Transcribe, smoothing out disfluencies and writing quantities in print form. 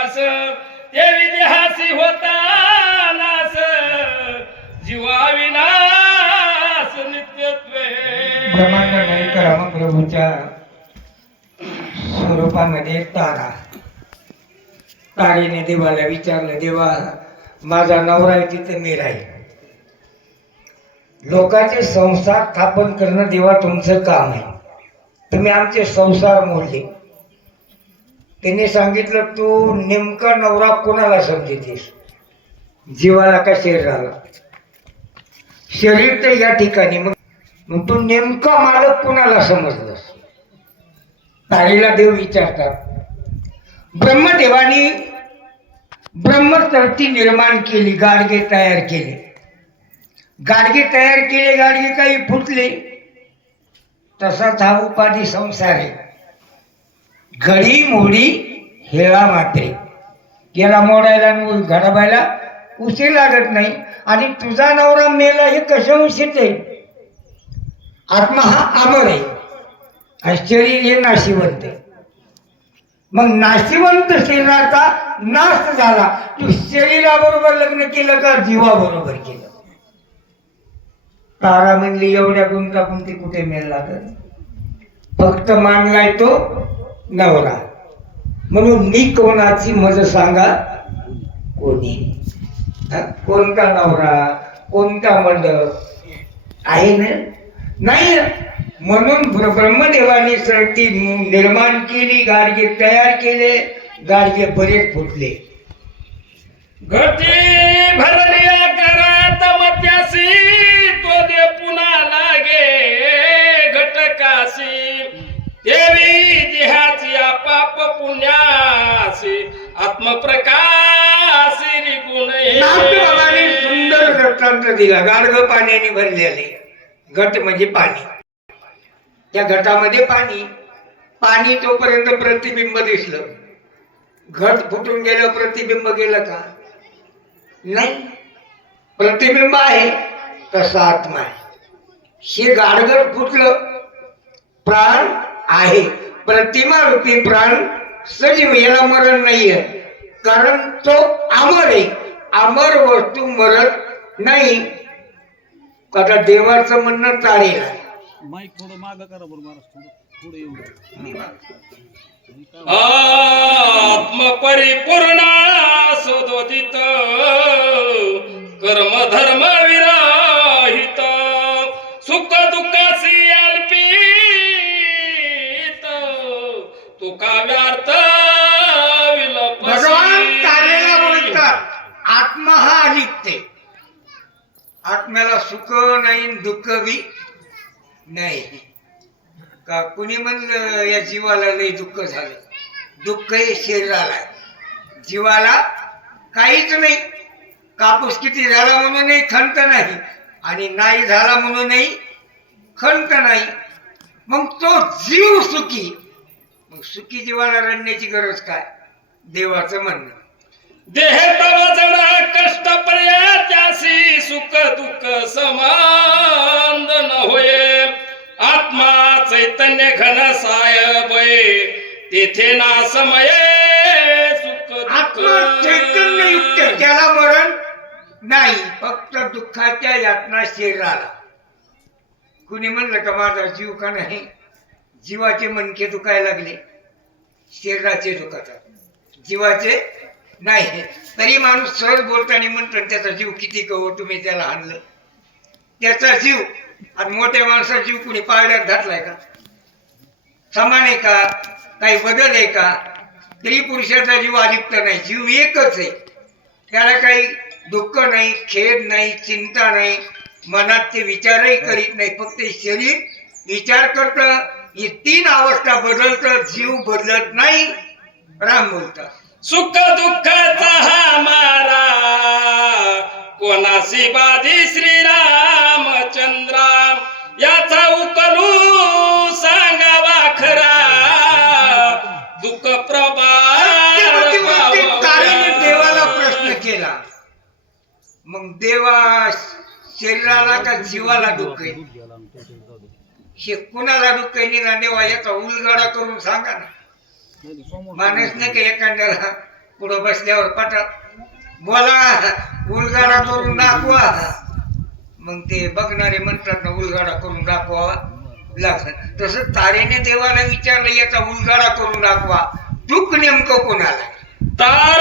विकास ते विदेहासी होता नास जीवा विनाश नित्यत्वे ब्रह्मांड नायक रामप्रभूच्या स्वरूपामध्ये तारा. तारेने देवाला विचारलं, देवा माझा नवरा आहे तिथे मी राहील. लोकांचे संसार स्थापन करणं देवा तुमचं काम आहे, तुम्ही आमचे संसार मोडले. त्यांनी सांगितलं, तू नेमका नवरा कोणाला समजतेस, जीवाला का शरीराला? शरीर तर या ठिकाणी, मग तू नेमका मालक कोणाला समजलंस? तारेला देव विचारतात. ब्रह्मदेवानी ब्रह्मसृष्टी निर्माण केली, गाडगे तयार केले. गाडगे तयार केले, गाडगे काही फुटले. तसाच हा उपाधी संसार आहे. घडी मोडी हेळा मात्रे. याला मोडायला आणि घडाबायला उशीर लागत नाही. आणि तुझा नवरा मेला हे कशाहून सिद्ध आहे? आत्मा हा अमर आहे आणि शरीर हे नाशिवंत आहे. मग नाशिवंत शरीराचा नाश झाला, तू शरीराबरोबर लग्न केलं का जीवाबरोबर केलं? तारा म्हणली, एवढ्या गुंतागुंती कुठे मेल लागत, फक्त मानलाय तो नवरा. म्हणून मी कोणाची मज सांगा कोणी? कोणता नवरा, कोणता मंडप आहे ना? नाही. म्हणून ब्रह्मदेवाने सृष्टी निर्माण केली, गाडगे तयार केले, गाडगे बरेच फुटले. घटी भरल्या करात मत्यासी तो दे पुन्हा लागे घटकासी देवी देहाची पाप पुण्यासी आत्मप्रकाशी निगुण नाथबाबाने सुंदर दृष्टांत दिला. गाडगं पाण्याने भरलेले. घट म्हणजे पाणी. त्या घटामध्ये पाणी तोपर्यंत प्रतिबिंब दिसलं. घट फुटून गेलं, प्रतिबिंब गेलं का? नाही. प्रतिबिंब आहे तसा आत्मा आहे. हे गाडगड फुटलं, प्राण आहे. प्रतिमा रूपी प्राण सजीव, याला मरण नाहीये, कारण तो अमर आहे. अमर वस्तू मरत नाही. आता देवाचं म्हणणं चालेल. माईक थोडं मागं करा बरं महाराज, थोडं येऊ. आत्म परिपूर्ण सदोदित कर्म धर्म विरहित सुख दुःखासी अल्पित तुका व्यर्थ भगवान विलपसी. तारेला बोलतात, आत्मा हा अनित्य. आत्म्याला सुख नाही, दुःख बी नाही. का कुणी म्हणलं या जीवाला लई दुःख झालं? दुःख हे शरीराला आहे, जीवाला काहीच नाही. कापूस किती झाला म्हणूनही खंत नाही, आणि नाही झाला म्हणूनही खंत नाही. मग तो जीव सुखी. मग सुखी जीवाला रडण्याची गरज काय? देवाचं म्हणणं, देह तव जड कष्ट पर्यात्यासी सुख दुःख समान न होय आत्मा चैतन्य घन सायबय तेथे ना समय सुख आत्मा चैतन्य युक्त, त्याला मरण नाही. फक्त दुःखाच्या यातना शरीराला. कुणी म्हणलं का माझा जीव का नाही? जीवाचे मणके दुखायला लागले, शरीराचे दुखतात, जीवाचे नाही. तरी माणूस सहज बोलताना म्हणतो त्याचा जीव किती कहो, तुम्ही त्याला आणलं त्याचा जीव. आणि मोठ्या माणसाचा जीव कुणी पाळण्यात घातलाय का? समान आहे का? काही बदल आहे का? स्त्री पुरुषाचा जीव अलिप्त नाही, जीव एकच आहे. त्याला काही दुःख नाही, खेद नाही, चिंता नाही, मनात ते विचारही करीत नाही. फक्त शरीर विचार करतं. ही तीन अवस्था बदलतं, जीव बदलत नाही. राम बोलतात, सुख दुःखाचा हा मारा कोणाशी बाधी श्रीरामचंद्रा याचा उकलू सांगावा खरा दुःख तारेने देवाला प्रश्न केला. मग देवा शरीराला का जीवाला दुःख आहे? हे कुणाला दुःख आहे? निरा देवा याचा उलगडा करून सांगा ना. माणूस नाही का एखाद्याला पुढं बसल्यावर पटा बोला उलगाडा करून दाखवा. मग ते बघणारे म्हणतात ना उलगाडा करून दाखवा लागत. तसं तारेने देवाला विचारलं याचा उलगाडा करून दाखवा. दुःख नेमकं कोणाला? तारा